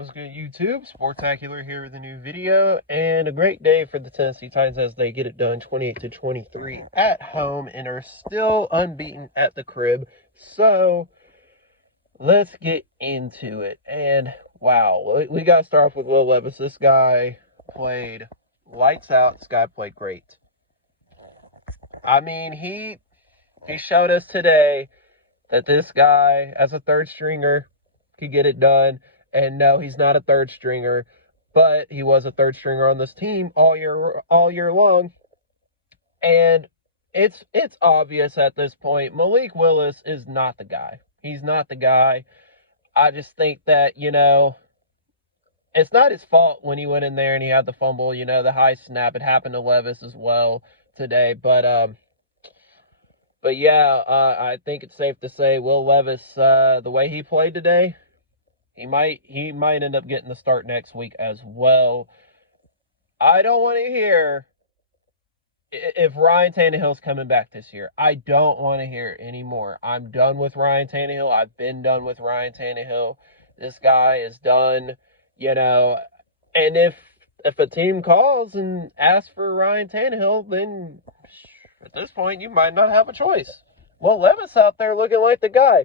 What's good, YouTube? Sportacular here with a new video, and a great day for the Tennessee Titans as they get it done 28-23 at home and are still unbeaten at the crib. So let's get into it. And wow, we got to start off with Will Levis. This guy played lights out. This guy played great. I mean, he showed us today that this guy, as a third stringer, could get it done. And no, he's not a third stringer, but he was a third stringer on this team all year long. And it's obvious at this point. Malik Willis is not the guy. He's not the guy. I just think that, it's not his fault when he went in there and he had the fumble, the high snap. It happened to Levis as well today. But yeah, I think it's safe to say Will Levis, the way he played today, he might end up getting the start next week as well. I don't want to hear if Ryan Tannehill's coming back this year. I don't want to hear it anymore. I'm done with Ryan Tannehill. I've been done with Ryan Tannehill. This guy is done, And if a team calls and asks for Ryan Tannehill, then at this point you might not have a choice. Well, Levis out there looking like the guy.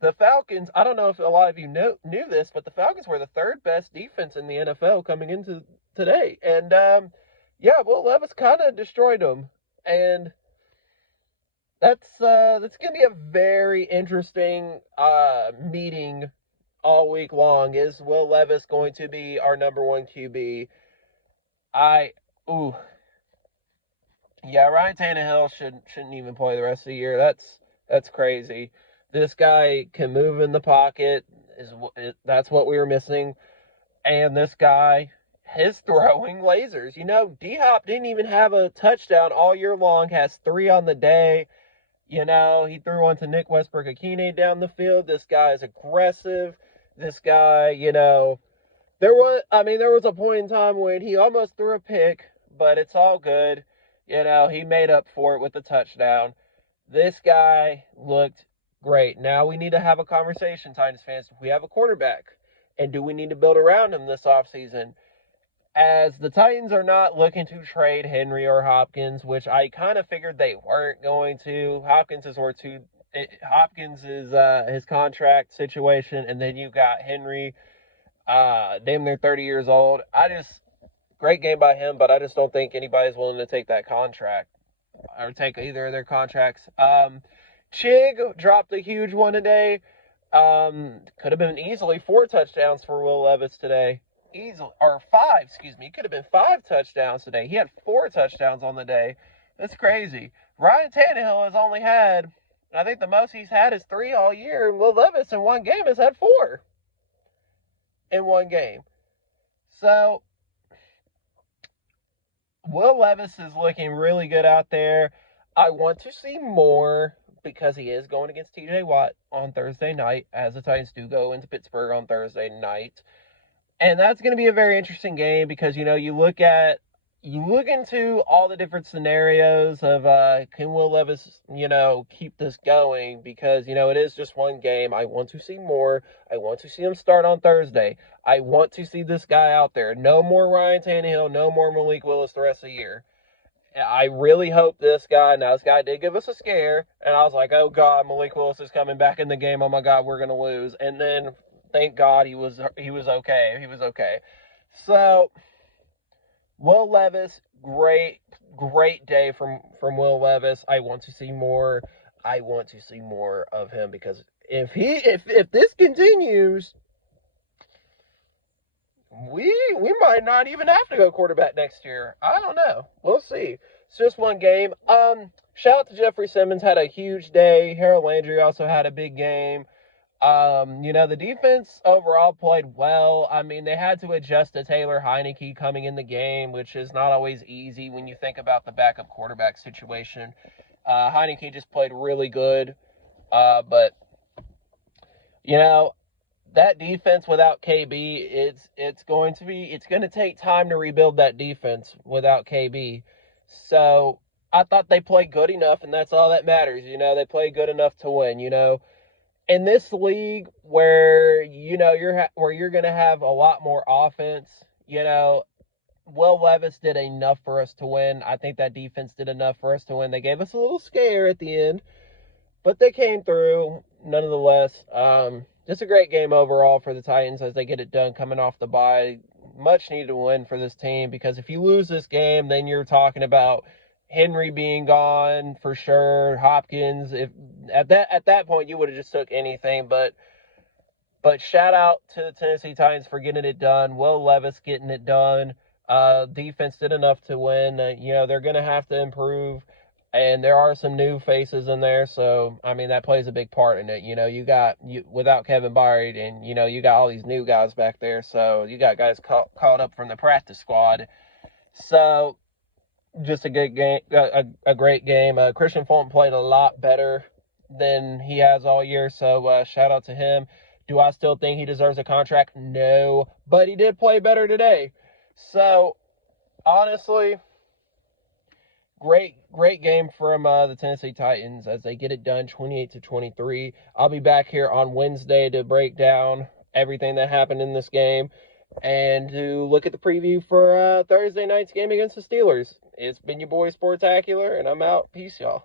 The Falcons, I don't know if a lot of you knew this, but the Falcons were the third best defense in the NFL coming into today. And, Will Levis kind of destroyed them. And that's going to be a very interesting meeting all week long. Is Will Levis going to be our number one QB? Ryan Tannehill shouldn't even play the rest of the year. That's crazy. This guy can move in the pocket. That's what we were missing. And this guy is throwing lasers. D-Hop didn't even have a touchdown all year long. Has 3 on the day. He threw one to Nick Westbrook-Akine down the field. This guy is aggressive. This guy, there was a point in time when he almost threw a pick, but it's all good. He made up for it with the touchdown. This guy looked great. Now we need to have a conversation, Titans fans. If we have a quarterback, and do we need to build around him this offseason? As the Titans are not looking to trade Henry or Hopkins, which I kind of figured they weren't going to. Hopkins is his contract situation, and then you got Henry, damn near 30 years old. Great game by him, but I just don't think anybody's willing to take that contract or take either of their contracts. Chig dropped a huge one today. Could have been easily 4 touchdowns for Will Levis today. Or 5, excuse me. Could have been 5 touchdowns today. He had 4 touchdowns on the day. That's crazy. Ryan Tannehill has only had, I think the most he's had is 3 all year. And Will Levis in one game has had 4 in one game. So Will Levis is looking really good out there. I want to see more, because he is going against TJ Watt on Thursday night, as the Titans do go into Pittsburgh on Thursday night. And that's going to be a very interesting game because, you look into all the different scenarios of can Will Levis, keep this going, because, it is just one game. I want to see more. I want to see him start on Thursday. I want to see this guy out there. No more Ryan Tannehill, no more Malik Willis the rest of the year. I really hope this guy did give us a scare, and I was like, oh God, Malik Willis is coming back in the game. Oh my God, we're going to lose. And then thank God he was okay. He was okay. So Will Levis, great day from Will Levis. I want to see more. I want to see more of him, because if this continues, we might not even have to go quarterback next year. I don't know. We'll see. It's just one game. Shout out to Jeffrey Simmons, had a huge day. Harold Landry also had a big game. The defense overall played well. I mean, they had to adjust to Taylor Heineke coming in the game, which is not always easy when you think about the backup quarterback situation. Heineke just played really good. But that defense without KB, it's going to take time to rebuild that defense without KB. So I thought they played good enough, and that's all that matters. They played good enough to win, in this league where where you're going to have a lot more offense, Will Levis did enough for us to win. I think that defense did enough for us to win. They gave us a little scare at the end, but they came through nonetheless. Just a great game overall for the Titans as they get it done coming off the bye. Much needed win for this team, because if you lose this game, then you're talking about Henry being gone for sure. Hopkins, if at that point you would have just took anything, but shout out to the Tennessee Titans for getting it done. Will Levis getting it done. Defense did enough to win. They're going to have to improve, and there are some new faces in there. So, I mean, that plays a big part in it. Without Kevin Byard, and, you got all these new guys back there. So, you got guys called up from the practice squad. So, just a good game, a great game. Christian Fulton played a lot better than he has all year. So, shout out to him. Do I still think he deserves a contract? No, but he did play better today. So, honestly, great game from the Tennessee Titans as they get it done 28-23. I'll be back here on Wednesday to break down everything that happened in this game and to look at the preview for Thursday night's game against the Steelers. It's been your boy Sportacular, and I'm out. Peace, y'all.